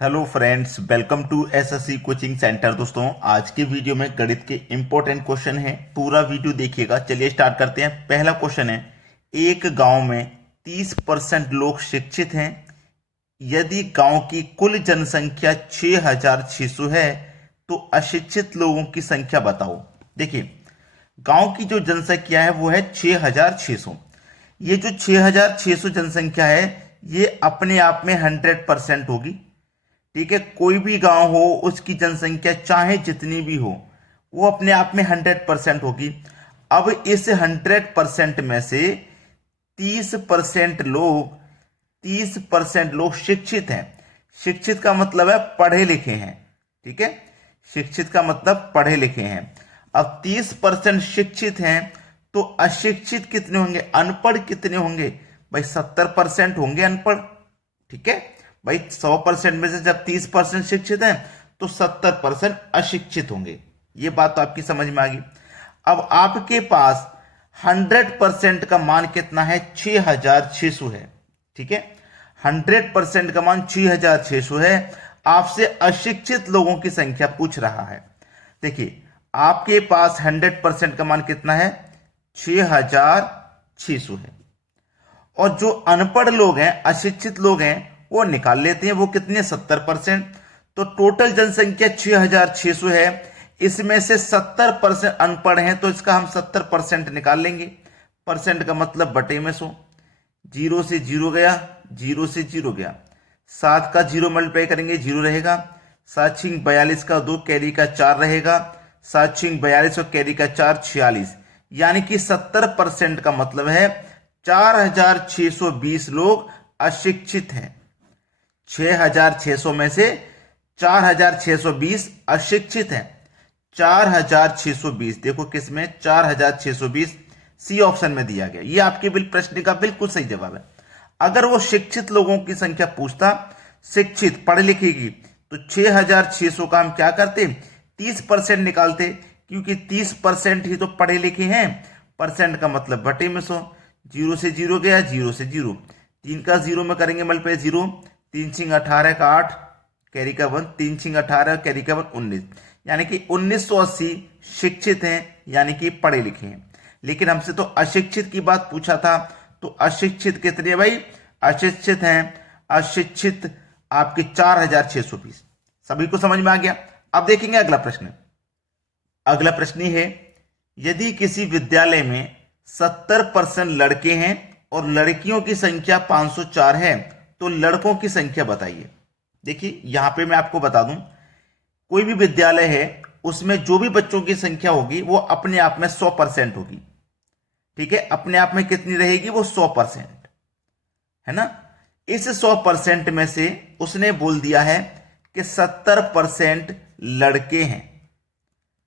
Hello friends, welcome to SSC coaching centre. दोस्तों, आज के वीडियो में गणित के इंपॉर्टेंट क्वेश्चन है, पूरा वीडियो देखिएगा। चलिए स्टार्ट करते हैं। पहला क्वेश्चन है, एक गांव में 30% लोग शिक्षित हैं। यदि गांव की कुल जनसंख्या 6600 है तो अशिक्षित लोगों की संख्या बताओ। देखिए, गांव की जो जनसंख्या है वो है 6600। ये जो 6600 जनसंख्या है ये अपने आप में 100% होगी। ठीक है, कोई भी गांव हो उसकी जनसंख्या चाहे जितनी भी हो वो अपने आप में 100% होगी। अब इस 100% में से 30% लोग शिक्षित हैं। शिक्षित का मतलब है पढ़े लिखे हैं। ठीक है, शिक्षित का मतलब पढ़े लिखे हैं। अब 30% शिक्षित हैं तो अशिक्षित कितने होंगे, अनपढ़ कितने होंगे भाई? 70% होंगे अनपढ़। ठीक है भाई, 100% में से जब 30% शिक्षित हैं तो 70% अशिक्षित होंगे। ये बात तो आपकी समझ में आ गई। अब आपके पास 100% का मान कितना है? 6600 है। ठीक है, 100% का मान 6600 है। आपसे अशिक्षित लोगों की संख्या पूछ रहा है। देखिए, आपके पास 100% का मान कितना है? 6600 है। और जो अनपढ़ लोग हैं, अशिक्षित लोग हैं, वो निकाल लेते हैं। वो कितने? 70%। तो टोटल जनसंख्या 6600 है, इसमें से 70% अनपढ़ हैं, तो इसका हम 70% निकाल लेंगे। परसेंट का मतलब बटे में 100। 0 से 0 गया, 0 से 0 गया। 7 का 0 मल्टीप्लाई करेंगे, 0 रहेगा। 7 छिंग 42 का 2, कैरी का 4 रहेगा। 7 छिंग 42 और कैरी का 4, 46। यानी कि 70% का मतलब है 4620 लोग अशिक्षित हैं। 6600 में से 4620 अशिक्षित हैं। 4620 देखो किसमें? 4620 सी ऑप्शन में दिया गया। ये आपके प्रश्न का बिल्कुल सही जवाब है। अगर वो शिक्षित लोगों की संख्या पूछता, शिक्षित पढ़े लिखे की, तो 6600 का हम क्या करते? 30% निकालते, क्योंकि 30% ही तो पढ़े लिखे हैं। परसेंट का मतलब बटे में 100। 0 से 0 गया, 0 से 0। 3 का 0 में करेंगे मल्टीप्लाई, 0। 3 छिंग 18 का 8, कैरी का 1। 3 छिंग 18, कैरी का 1, 19। यानी कि 1980 शिक्षित हैं, यानी कि पढ़े लिखे हैं। लेकिन हमसे तो अशिक्षित की बात पूछा था, तो अशिक्षित कितने भाई? अशिक्षित हैं, अशिक्षित आपके 4620। सभी को समझ में आ गया। अब देखेंगे अगला प्रश्न। अगला प्रश्न है, यदि किसी विद्यालय में 70% लड़के हैं और लड़कियों की संख्या 504 है तो लड़कों की संख्या बताइए। देखिए, यहां पे मैं आपको बता दूं, कोई भी विद्यालय है उसमें जो भी बच्चों की संख्या होगी वो अपने आप में 100% होगी। ठीक है, अपने आप में कितनी रहेगी? वो 100% है ना। इस 100% में से उसने बोल दिया है कि 70% लड़के हैं।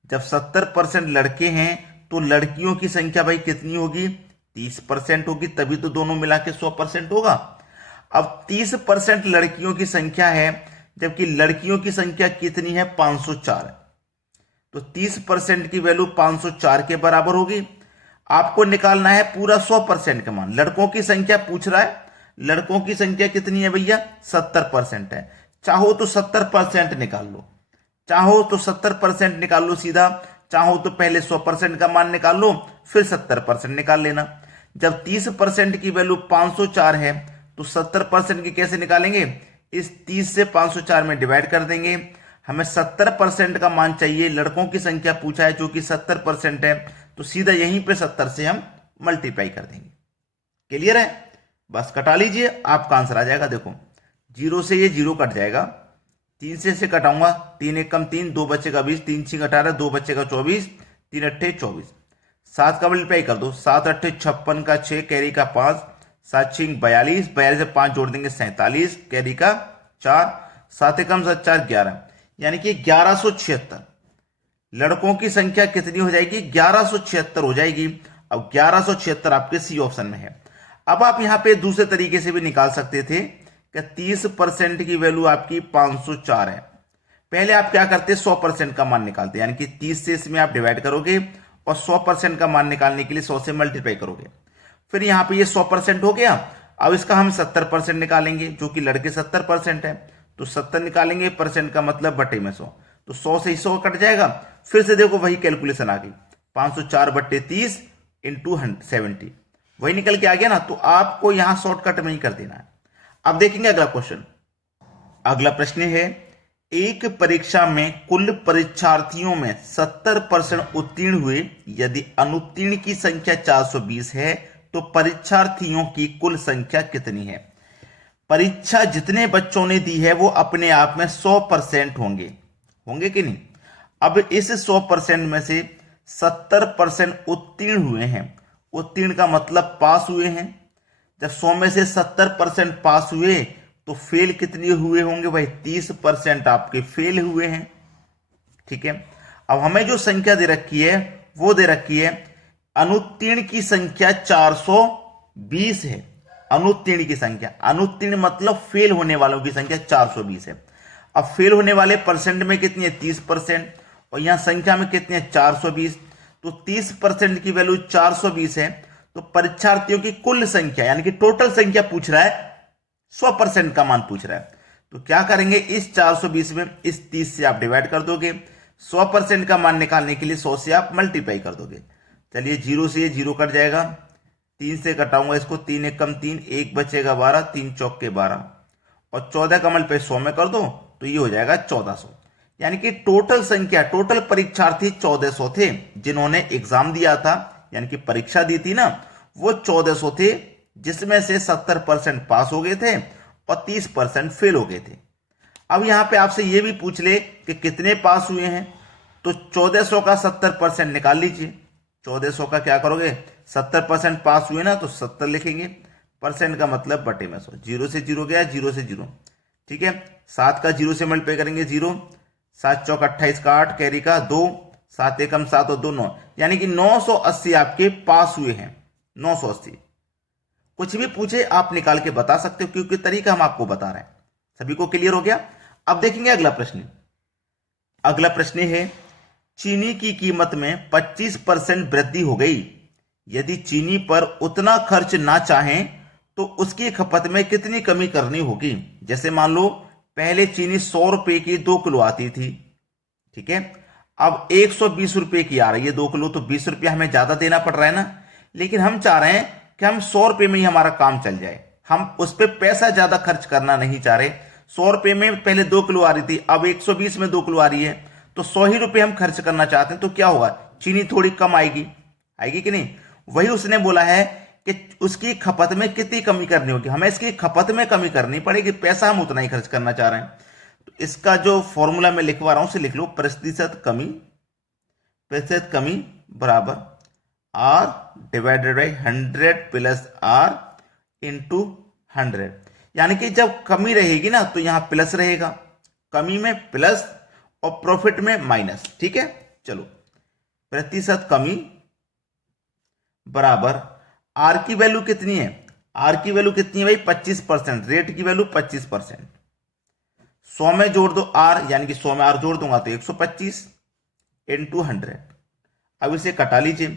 जब 70% लड़के हैं तो लड़कियों की संख्या भाई कितनी होगी? 30% होगी, तभी तो दोनों मिला के 100% होगा। अब 30% लड़कियों की संख्या है, जबकि लड़कियों की संख्या कितनी है? 504। तो 30% की वैल्यू 504 के बराबर होगी। आपको निकालना है पूरा 100% का मान। लड़कों की संख्या पूछ रहा है, लड़कों की संख्या कितनी है भैया? 70% है। चाहो तो 70% निकाल लो, चाहो तो 70% निकाल लो सीधा, चाहो तो पहले 100% का मान निकाल लो फिर 70% निकाल लेना। जब 30% की वैल्यू 504 है तो 70% की कैसे निकालेंगे? इस 30 से 504 में डिवाइड कर देंगे। हमें 70% का मान चाहिए, लड़कों की संख्या पूछा है जो कि 70% है, तो सीधा यहीं पे 70 से हम मल्टीप्लाई कर देंगे। क्लियर है? बस कटा लीजिए, आपका आंसर आ जाएगा। देखो, 0 से ये 0 कट जाएगा, 3 से इसे कटाऊंगा, 3 एक कम 3, 2 बचेगा 20, 3 छिंग 18, 2 बचेगा 24, 3 अट्ठे 24। 7 का मल्टीप्लाई कर दो, 7 अट्ठे 56 का 6, कैरी का 5, 7 छिंग 42, 42 से 5 जोड़ देंगे 47, कैरी का 4, 7 एकम 7 4 11, यानी कि 1176। लड़कों की संख्या कितनी हो जाएगी? 1176 हो जाएगी। अब 1176 आपके सी ऑप्शन में है। अब आप यहां पे दूसरे तरीके से भी निकाल सकते थे कि 30% की वैल्यू आपकी 504 है। पहले आप क्या करते? 100% का मान निकालते, यानी कि 30 से इसमें आप डिवाइड करोगे और 100% का मान निकालने के लिए 100 से मल्टीप्लाई करोगे। फिर यहां पे ये 100% हो गया। अब इसका हम 70% निकालेंगे, जो कि लड़के 70% है, तो 70 निकालेंगे, परसेंट का मतलब बटे में 100, तो 100 से 100 कट जाएगा। फिर से देखो वही कैलकुलेशन आ गई, 504 बट्टे 30 इंटू 70, वही निकल के आ गया ना। तो आपको यहां शॉर्टकट में ही कर देना है। अब देखेंगे अगला क्वेश्चन। अगला प्रश्न है, एक परीक्षा में कुल परीक्षार्थियों में 70% उत्तीर्ण हुए, यदि अनुत्तीर्ण की संख्या 420 है तो परीक्षार्थियों की कुल संख्या कितनी है? परीक्षा जितने बच्चों ने दी है वो अपने आप में 100% होंगे, होंगे कि नहीं? अब इस 100% में से 70% उत्तीर्ण हुए हैं। उत्तीर्ण का मतलब पास हुए हैं। जब 100 में से 70% पास हुए तो फेल कितने हुए होंगे भाई? 30% आपके फेल हुए हैं। ठीक है, अब हमें जो संख्या दे रखी है वो दे रखी है अनुत्तीर्ण की संख्या 420 है। अनुत्तीर्ण की संख्या, अनुत्तीर्ण मतलब फेल होने वालों की संख्या 420 है। अब फेल होने वाले परसेंट में कितनी है? 30%, और यहां संख्या में कितनी है? 420। तो 30% की वैल्यू 420 है, तो परीक्षार्थियों की कुल संख्या यानी कि टोटल संख्या पूछ रहा है, 100% का मान पूछ रहा है। तो क्या करेंगे, इस 420 में इस 30 से आप डिवाइड कर दोगे, 100% का मान निकालने के लिए 100 से आप मल्टीप्लाई कर दोगे। चलिए 0 से 0 कट जाएगा, 3 से कटाऊंगा इसको, 3 एक कम 3, 1 बचेगा 12, 3 चौक के 12, और 14 का मल्टीप्लाई 100 में कर दो तो ये हो जाएगा 1400। यानी कि टोटल संख्या, टोटल परीक्षार्थी 1400 थे जिन्होंने एग्जाम दिया था, यानी कि परीक्षा दी थी ना, वो 1400 थे, जिसमें से 70% पास हो गए थे और 30% फेल हो गए थे। अब यहां पे आपसे ये भी पूछ ले कि कितने पास हुए हैं, तो 1400 का 70% निकाल लीजिए। 1400 का क्या करोगे, 70% पास हुए ना तो 70 लिखेंगे, परसेंट का मतलब बटे में 100। 0 से 0 गया, 0 से 0, ठीक है। 7 का 0 से मल्टीप्लाई करेंगे 0, 7 चौक 28 का 8, कैरी का 2, 7 एकम 7 और 2 9, यानी कि 980 आपके पास हुए हैं। 980, कुछ भी पूछे आप निकाल के बता सकते हो, क्योंकि तरीका हम आपको बता रहे हैं। सभी को क्लियर हो गया? अब देखेंगे अगला प्रश्न। अगला प्रश्न है, चीनी की कीमत में 25% वृद्धि हो गई, यदि चीनी पर उतना खर्च ना चाहें तो उसकी खपत में कितनी कमी करनी होगी? जैसे मान लो पहले चीनी 100 रुपए की 2 किलो आती थी, ठीक है, अब 120 रुपए की आ रही है 2 किलो, तो 20 रुपया हमें ज्यादा देना पड़ रहा है ना। लेकिन हम चाह रहे हैं कि हम 100 रुपए में ही हमारा काम चल जाए, हम उस पर पैसा ज्यादा खर्च करना नहीं चाह रहे। 100 रुपए में पहले 2 किलो आ रही थी, अब 120 में 2 किलो आ रही है, तो 100 ही रुपए हम खर्च करना चाहते हैं। तो क्या होगा, चीनी थोड़ी कम आएगी, आएगी कि नहीं? वही उसने बोला है कि उसकी खपत में कितनी कमी करनी होगी, हमें इसकी खपत में कमी करनी पड़ेगी, पैसा हम उतना ही खर्च करना चाह रहे हैं। तो इसका जो फॉर्मूला मैं लिखवा रहा हूं उसे लिख लो, प्रतिशत कमी बराबर R divided by 100 plus R into 100। यानी कि जब कमी रहेगी ना तो यहां प्लस रहेगा, कमी में प्लस और प्रॉफिट में माइनस, ठीक है। चलो, प्रतिशत कमी बराबर आर की वैल्यू कितनी है? आर की वैल्यू कितनी है भाई? 25%, रेट की वैल्यू 25%। 100 में जोड़ दो आर, यानी कि 100 में आर जोड़ दूंगा तो 125 इंटू 100। अब इसे कटा लीजिए,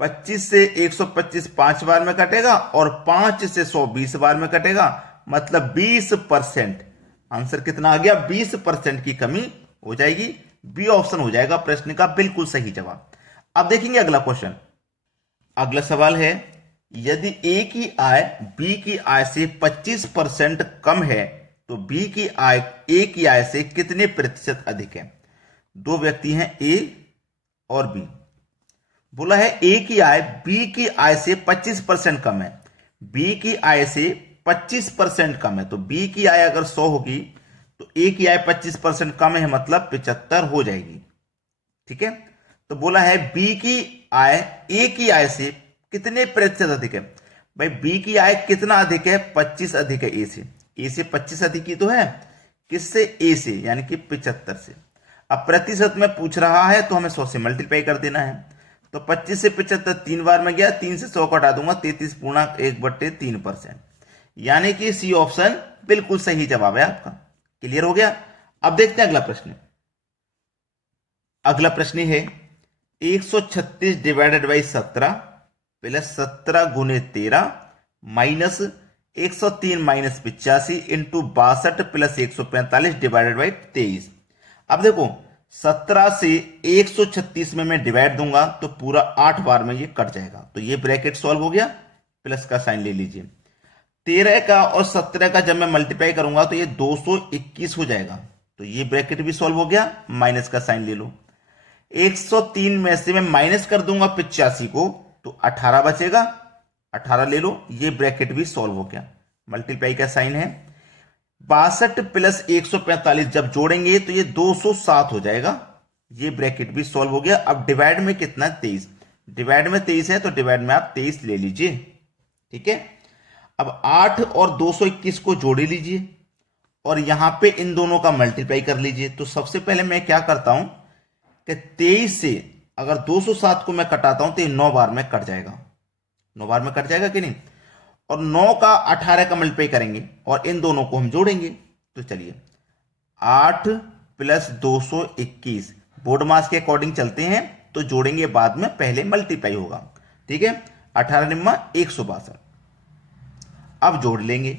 25 से 125 5 बार में कटेगा और 5 से 100 20 बार में कटेगा, मतलब 20%। आंसर कितना आ गया? 20% की कमी हो जाएगी। बी ऑप्शन हो जाएगा प्रश्न का बिल्कुल सही जवाब। अब देखेंगे अगला क्वेश्चन। अगला सवाल है, यदि ए की आय बी की आय से 25% कम है तो बी की आय ए की आय से कितने प्रतिशत अधिक है? दो व्यक्ति हैं ए और बी। बोला है ए की आय बी की आय से 25% कम है, बी की आय से 25% कम है। तो बी की आय अगर 100 होगी तो ए की आय 25% कम है, मतलब 75 हो जाएगी, ठीक है। तो बोला है बी की आय ए की आय से कितने प्रतिशत अधिक है? भाई बी की आय कितना अधिक है? 25 अधिक है ए से। ए से 25 अधिक ही तो है, किससे? ए से, यानी कि 75 से। अब प्रतिशत में पूछ रहा है तो हमें 100 से मल्टीप्लाई कर देना है। तो 25 से 75 3 बार में गया, 3 से 100 कटा दूंगा, 33.1/3%, यानी कि सी ऑप्शन बिल्कुल सही जवाब है आपका। क्लियर हो गया? अब देखते हैं अगला प्रश्न। अगला प्रश्न है, 136 डिवाइडेड बाई 17 प्लस 17 गुने 13 minus 103 minus 85 into 62 plus 145 divided by 23। अब देखो 17 से 136 में मैं डिवाइड दूंगा तो पूरा 8 बार में ये कट जाएगा, तो ये ब्रैकेट सॉल्व हो गया। प्लस का साइन ले लीजिए। 13 का और 17 का जब मैं मल्टीप्लाई करूंगा तो ये 221 हो जाएगा, तो ये ब्रैकेट भी सॉल्व हो गया। माइनस का साइन ले लो। 103 में से मैं माइनस कर दूंगा 85 को तो 18 बचेगा, 18 ले लो, ये ब्रैकेट भी सॉल्व हो गया। मल्टीप्लाई का साइन है। 62 प्लस 145 जब जोड़ेंगे तो ये 207 हो जाएगा, ये ब्रैकेट भी सॉल्व हो गया। अब डिवाइड में कितना, 23, डिवाइड में 23 है तो डिवाइड में आप 23 ले लीजिए, ठीक है। अब 8 और 221 को जोड़े लीजिए और यहां पे इन दोनों का मल्टीप्लाई कर लीजिए। तो सबसे पहले मैं क्या करता हूं कि 23 से अगर 207 को मैं कटाता हूं तो ये 9 बार में कट जाएगा, 9 बार में कट जाएगा कि नहीं। और 9 का 18 का मल्टीप्लाई करेंगे और इन दोनों को हम जोड़ेंगे। तो चलिए 8 प्लस 221 बोर्ड मास के अकॉर्डिंग चलते हैं तो जोड़ेंगे बाद में, पहले मल्टीप्लाई होगा, ठीक है। 18 निम्मा 162। अब जोड़ लेंगे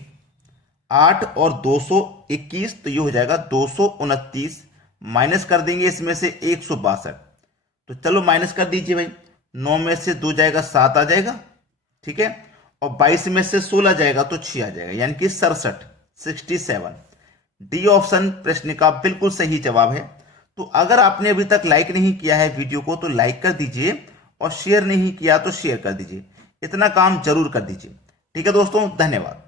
8 और 221 तो ये हो जाएगा 229, माइनस कर देंगे इसमें से 162। तो चलो माइनस कर दीजिए भाई, 9 में से 2 जाएगा 7 आ जाएगा, ठीक है। और 22 में से 16 जाएगा तो 6 आ जाएगा, यानी कि 67। डी ऑप्शन प्रश्न का बिल्कुल सही जवाब है। तो अगर आपने अभी तक लाइक नहीं किया है वीडियो को तो लाइक कर दीजिए और शेयर नहीं किया तो शेयर कर दीजिए, इतना काम जरूर कर दीजिए, ठीक है दोस्तों। धन्यवाद।